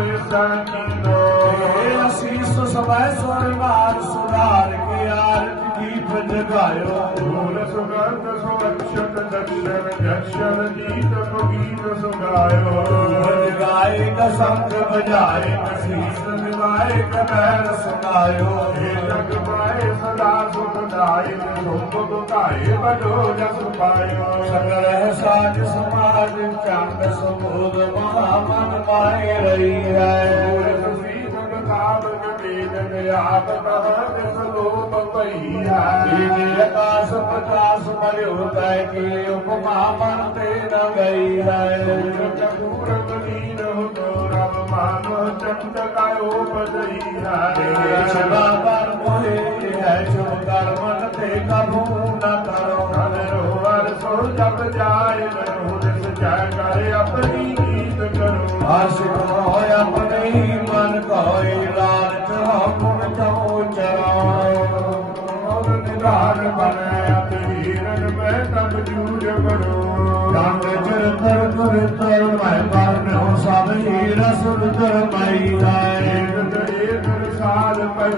اے سنندو اے اسش سڀي سارے واد سگار ڪي آرتي ديپ جگايو پھول سگنت سچت دشنه ديتو ڪبي ن سگايو بجگاهي کا سنگ بجائي اسش نمائي ڪهل سگايو اٿک وائي سدا سوندائيت ڌمڪ ڌائے بجو جس پايو سنگه ساز سماج چاند ਸਾਜ ਸਮਾਜ ਚੰਦ ਸਮੂਦ ਰਹੀ ਹੈ ਆਪ ਕਹ ਜਿਸ ਲੋਭ ਪਈ ਹੈ ਜੀਵੇ ਆਕਾਸ ਪ੍ਰਕਾਸ਼ ਮਰਿਓ ਤੈ ਕੀ ਉਪਮਾ ਮਨ ਤੇ ਨ ਗਈ ਹੈ ਚਕੂਰ ਬਲੀਨ ਹੋ ਤੋ ਰਬ ਮਾਨੋ ਚੰਦ ਕਾਇਓ ਬਦਈ ਹੈ ਸਦਾ ਪਰ ਮੋਹਿ ਹੈ ਜੋ ਕਰਮਨ ਤੇ ਕਬੂ ਨ ਕਰੋ ਕਲ ਰੋਵਰ ਸੋ ਜਪ ਜਾਏ ਮਨੋ ਦਿਸ ਜੈ ਕਰ ਆਸ਼ਿਕ ਹੋਇ ਆਪਣੇ ਹੀ ਮਨ ਕੋਇ ਲਾਲਚ ਹੋ ਗੁਣ ਚਰਾਉ ਮੋਦ ਨਿਧਾਨ ਬਣੈ ਅਤਹੀਰਨ ਮੈਂ ਤਬ ਜੂਝ ਕਰੋ ਰੰਗ ਚਿਰਤਰ ਤੁਰਤਰ ਮੈਂ ਮਰਨ ਹੋ ਸਭ ਹੀ ਰਸੁਰ ਦਰ ਮਈ ਹੈ